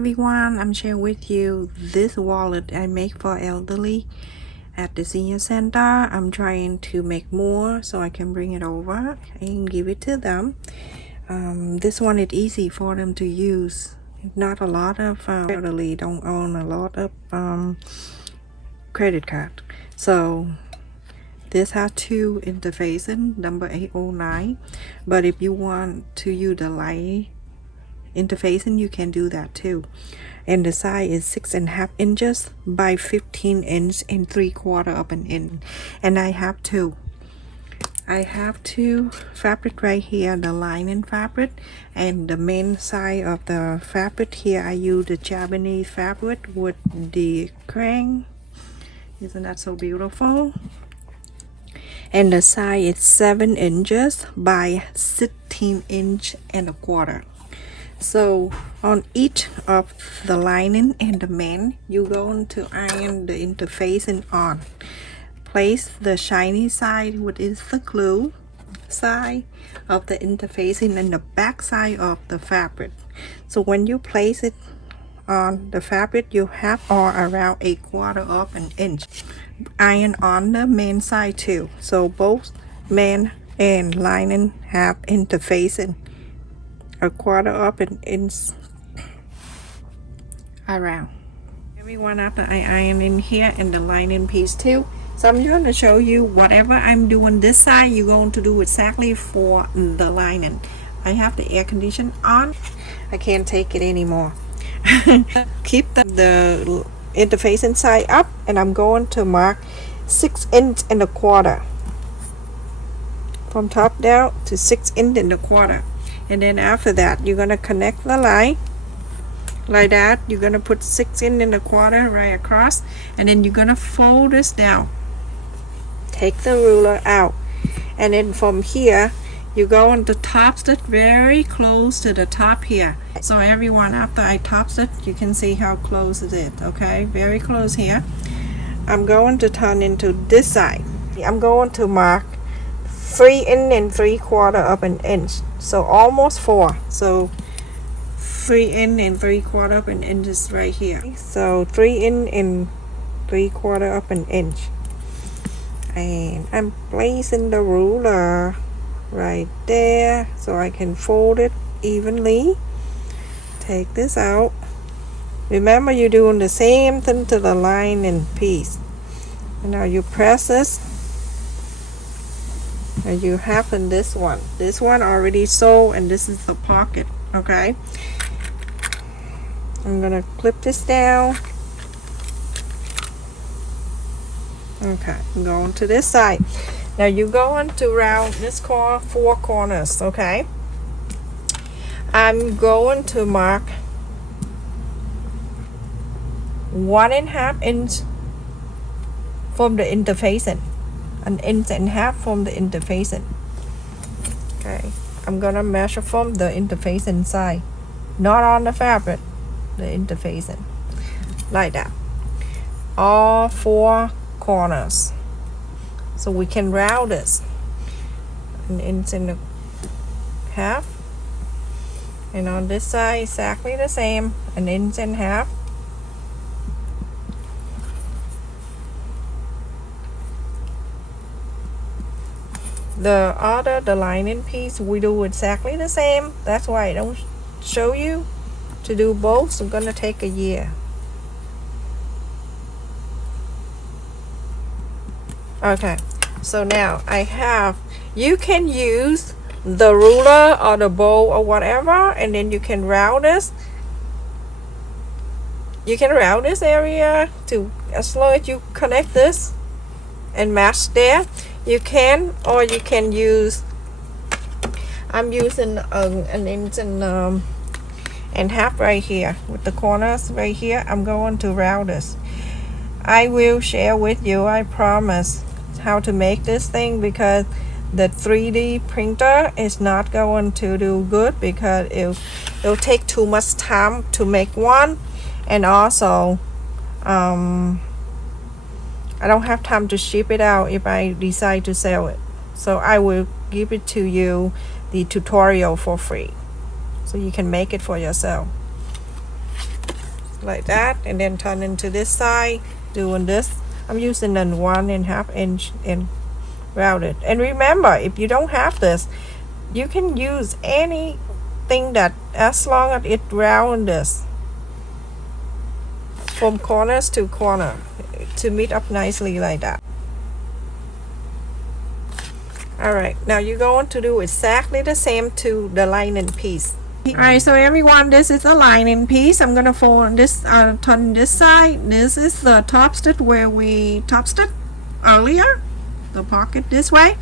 everyone, I'm sharing with you this wallet I make for elderly at the senior center. I'm trying to make more so I can bring it over and give it to them. This one is easy for them to use. Not a lot of elderly don't own a lot of credit card. So this has two interfaces, number 809. But if you want to use the light interfacing, you can do that too. And the size is 6.5 inches by 15 inch and 3/4 of an inch. And I have two fabric right here, the lining fabric, and the main side of the fabric here I use the Japanese fabric with the crank. Isn't that so beautiful? And the size is 7 inches by 16 inch and 1/4. So on each of the lining and the main, you're going to iron the interfacing on. Place the shiny side, which is the glue side of the interfacing, and the back side of the fabric. So when you place it on the fabric, you have or around 1/4 of an inch. Iron on the main side too. So both main and lining have interfacing 1/4 of an inch around. Everyone, after I iron in here and the lining piece too. So I'm going to show you whatever I'm doing this side, you're going to do exactly for the lining. I have the air condition on. I can't take it anymore. Keep the interfacing side up, and I'm going to mark 6 inch and 1/4 from top down to 6 inch and 1/4. And then after that, you're gonna connect the line like that. You're gonna put 6 inch and 1/4 right across, and then you're gonna fold this down. Take the ruler out, and then from here you go on the top stitch very close to the top here. So everyone, after I top stitch, you can see how close it is. Okay, very close here. I'm going to turn into this side. I'm going to mark 3 inch and 3/4 of an inch, so almost 4. So 3 inch and 3/4 of an inch is right here. So 3 inch and 3/4 of an inch, and I'm placing the ruler right there so I can fold it evenly. Take this out. Remember, you're doing the same thing to the lining piece. And now you press this, and you have in this one already sewed, and this is the pocket. Okay, I'm gonna clip this down. Okay, I'm going to this side. Now you're going to round this 4 corners. Okay, I'm going to mark 1.5 inch from the interfacing, 1.5 inch from the interfacing. Okay, I'm gonna measure from the interfacing side, not on the fabric, the interfacing, like that, all 4 corners. So we can round this 1.5 inch, and on this side exactly the same, 1.5 inch. The lining piece, we do exactly the same. That's why I don't show you to do both. So I'm gonna take a year. Okay, so now I have, you can use the ruler or the bowl or whatever, and then you can round this. You can round this area to, as long as you connect this and match there, you can, or you can use, I'm using 1.5 inch right here with the corners right here. I'm going to round this. I will share with you, I promise, how to make this thing, because the 3D printer is not going to do good, because it'll take too much time to make one, and also I don't have time to ship it out if I decide to sell it. So I will give it to you, the tutorial, for free, so you can make it for yourself. like that, and then turn into this side doing this. I'm using an 1.5 inch and round it. And remember, if you don't have this, you can use anything that, as long as it round this from corners to corner to meet up nicely like that. Alright, now you're going to do exactly the same to the lining piece. Alright, so everyone, this is the lining piece. I'm gonna fold this, turn this side. This is the top stitch where we top stitch earlier, the pocket this way.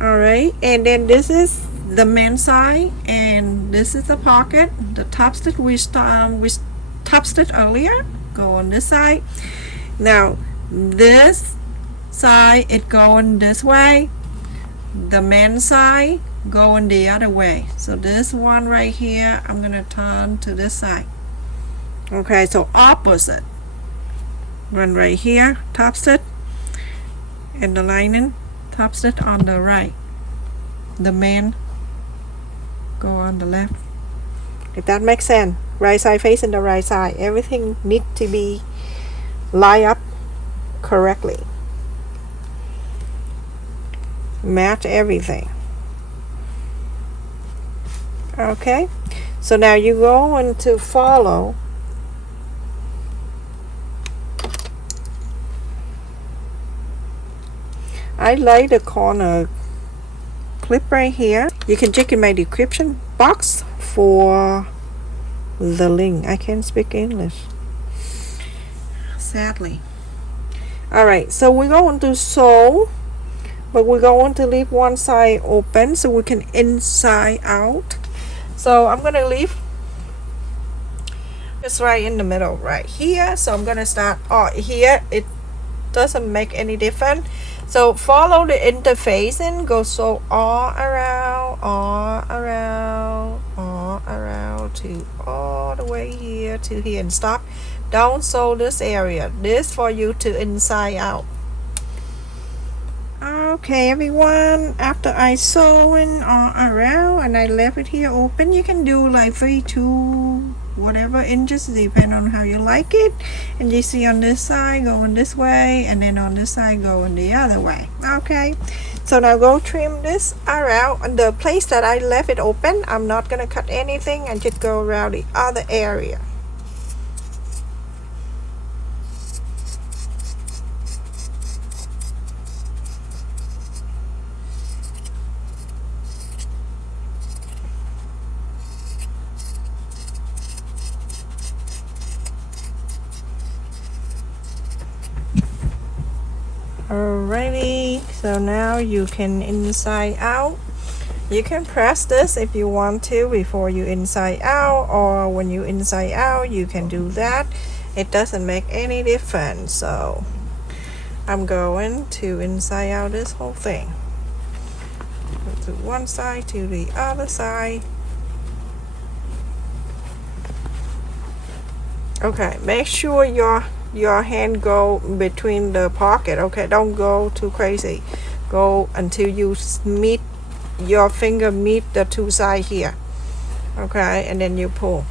Alright, and then this is the main side, and this is the pocket. The top stitch we top stitch earlier go on this side. Now this side it going this way, the main side going the other way. So this one right here, I'm gonna turn to this side. Okay, so opposite. One right here, top stitch, and the lining top stitch on the right. The main go on the left. If that makes sense. Right side facing the right side. Everything needs to be lined up correctly. Match everything. Okay, so now you're going to follow I like the corner clip right here. You can check in my description box for the link. I can't speak English, sadly. Alright, so we're going to sew, but we're going to leave one side open so we can inside out. So I'm gonna leave just right in the middle right here. So I'm gonna start here. It doesn't make any difference. So follow the interface and go sew all around to all the way here to here and stop. Don't sew this area. This for you to inside out. Okay everyone, after I sewing all around and I left it here open, you can do like 3 to whatever inches, depending on how you like it. And you see on this side going this way, and then on this side going the other way. Okay, so now go trim this around. And the place that I left it open, I'm not gonna cut anything and just go around the other area. Alrighty, so now you can inside out. You can press this if you want to before you inside out, or when you inside out you can do that. It doesn't make any difference. So I'm going to inside out this whole thing, to one side to the other side. Okay, make sure your hand go between the pocket. Okay, don't go too crazy. Go until you meet your finger meet the two sides here. Okay, and then you pull.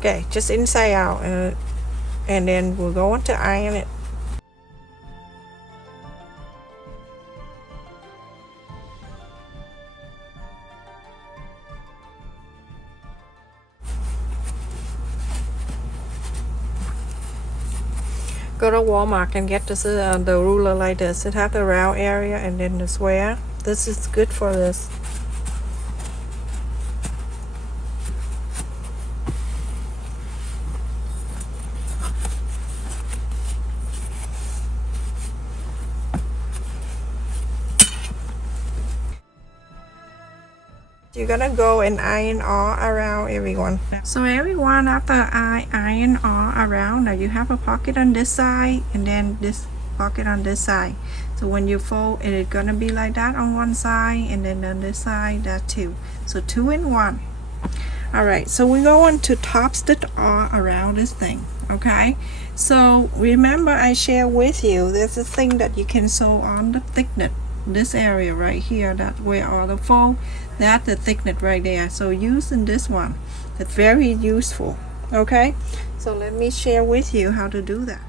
Okay, just inside out, and then we're going to iron it. Go to Walmart and get this the ruler like this. It have the round area and then the square. This is good for this. You're gonna go and iron all around everyone. So everyone, after I iron all around, now you have a pocket on this side and then this pocket on this side. So when you fold, it's gonna be like that on one side, and then on this side that too. So 2 in 1. Alright, so we're going to top stitch all around this thing. Okay, So remember I shared with you there's a thing that you can sew on the thickness, this area right here, that where all the fold, that's the thickness right there. So using this one, it's very useful. Okay, so let me share with you how to do that.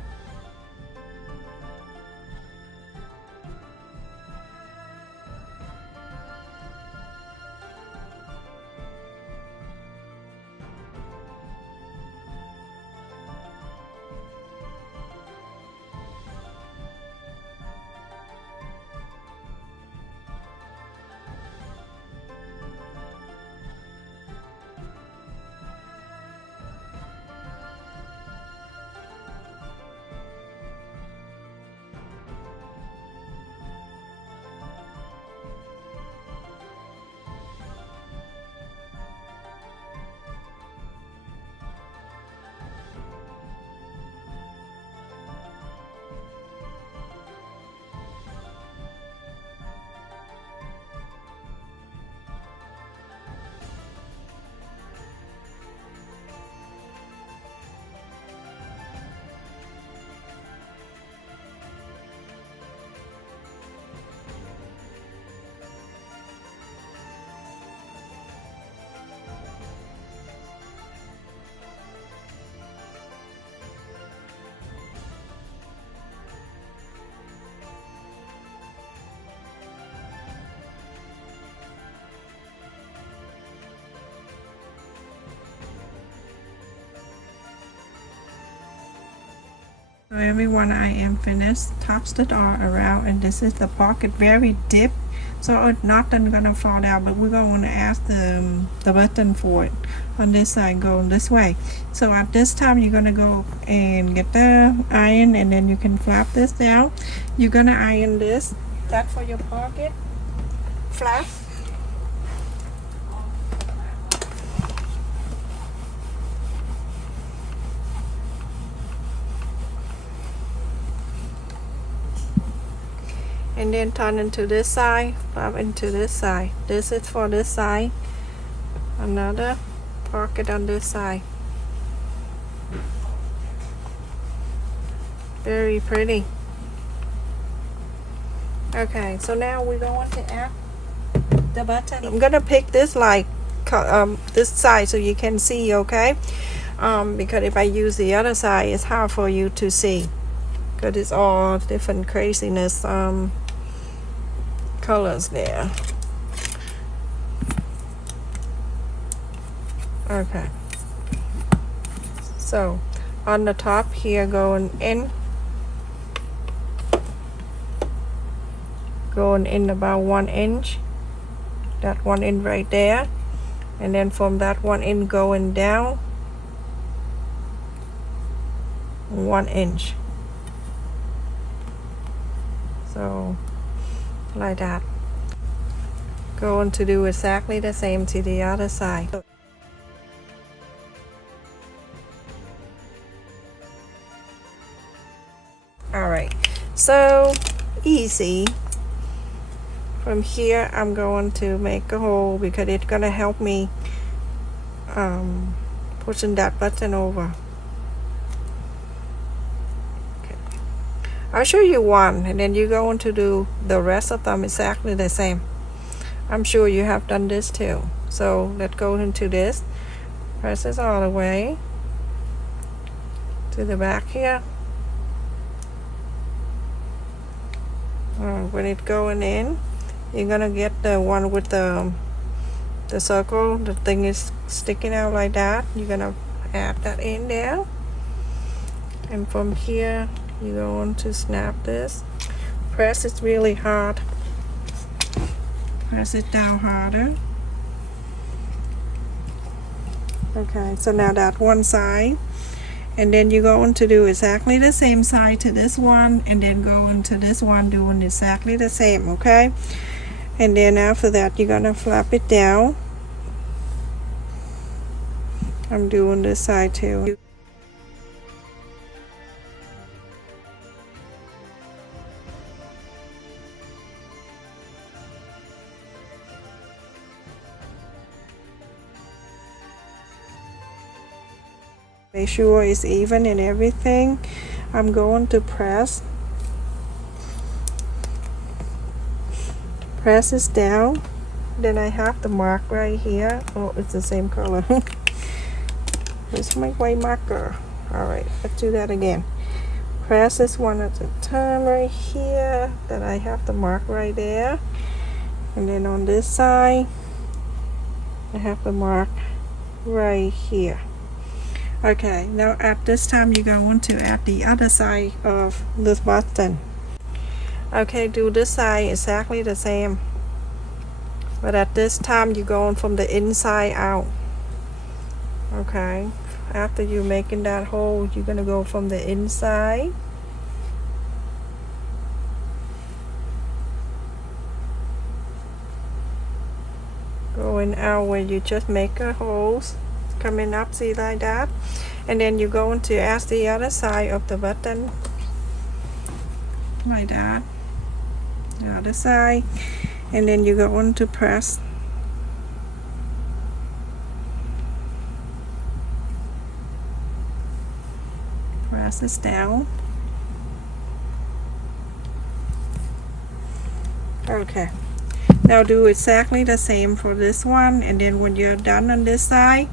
So everyone, I am finished. Top stitch all around, and this is the pocket, very deep, so it's nothing gonna fall out. But we're gonna ask the button for it on this side, going this way. So at this time, you're gonna go and get the iron, and then you can flap this down. You're gonna iron this. That for your pocket. Flap. And then turn into this side, flap into this side. This is for this side. Another pocket on this side. Very pretty. Okay, so now we're going to add the button. I'm gonna pick this like this side so you can see, okay? Because if I use the other side, it's hard for you to see because it's all different craziness colors there. Okay, so on the top here, going in about 1 inch, that 1 inch right there, and then from that 1 inch going down 1 inch, so like that. Going to do exactly the same to the other side. Alright, so easy. From here I'm going to make a hole because it's gonna help me pushing that button over. Okay. I'll show you one, and then you're going to do the rest of them exactly the same. I'm sure you have done this too. So let's go into this. Press this all the way to the back here. When it's going in, you're gonna get the one with the circle. The thing is sticking out like that. You're gonna add that in there, and from here you're going to snap this. Press it really hard. Press it down harder. Okay, so now that one side, and then you're going to do exactly the same side to this one, and then go into this one doing exactly the same, okay? And then after that you're gonna flap it down. I'm doing this side too. Make sure it's even and everything. I'm going to press this down. Then I have the mark right here. Oh, it's the same color. Where's my white marker? Alright, let's do that again. Press this one at a time right here. Then I have the mark right there. And then on this side, I have the mark right here. Okay, now at this time you're going to add the other side of this button. Okay, do this side exactly the same, but at this time you're going from the inside out. Okay, after you're making that hole, you're gonna go from the inside going out where you just make a holes coming up, see, like that. And then you're going to add the other side of the button like that, the other side, and then you're going to press this down. Okay, now do exactly the same for this one, and then when you're done on this side,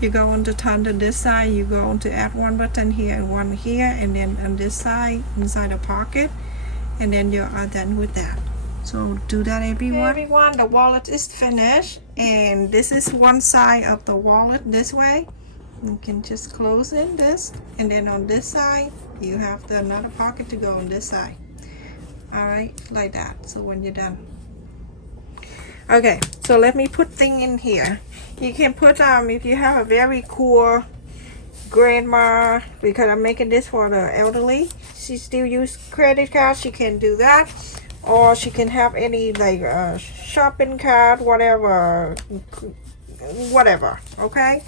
you're going to turn to this side. You're going to add one button here and one here, and then on this side inside the pocket, and then you are done with that. So do that, everyone. Okay, everyone, the wallet is finished, and this is one side of the wallet this way. You can just close in this, and then on this side you have another pocket to go on this side. Alright, like that. So when you're done, okay, so let me put thing in here. You can put if you have a very cool grandma, because I'm making this for the elderly, she still use credit cards, she can do that, or she can have any like shopping card, whatever, okay.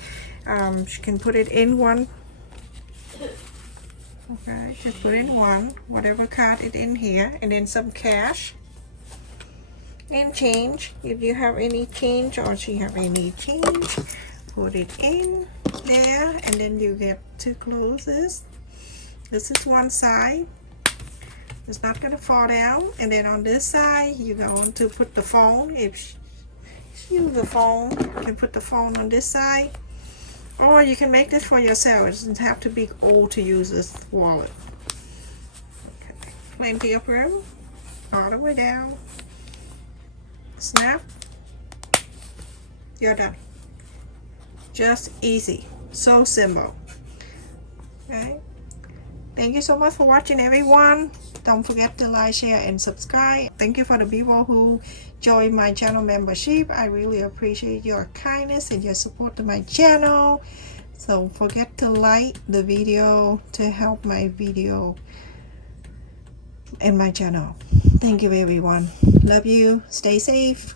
She can put it in one. Okay, just put in one, whatever card it in here, and then some cash and change. If you have any change or she have any change, put it in there, and then you get to close this. This is one side. It's not going to fall down. And then on this side, you're going to put the phone. If you use the phone, you can put the phone on this side. Or you can make this for yourself. It doesn't have to be old to use this wallet. Okay. Plenty of room. All the way down. Snap. You're done. Just easy. So simple. Okay. Thank you so much for watching, everyone. Don't forget to like, share, and subscribe. Thank you for the people who joined my channel membership. I really appreciate your kindness and your support to my channel. So don't forget to like the video to help my video and my channel. Thank you, everyone. Love you. Stay safe.